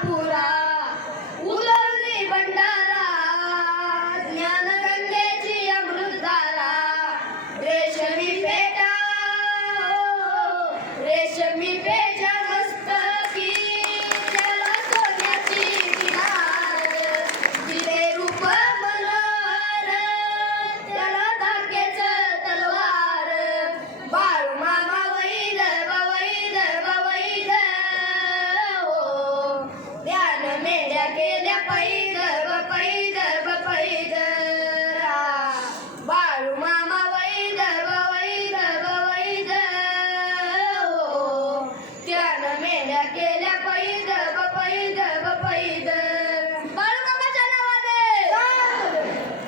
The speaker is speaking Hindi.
पुरा। उलरुनी भंडारा ज्ञानगंगेची अमृतधारा रेशमी पेटा रेशमी aquel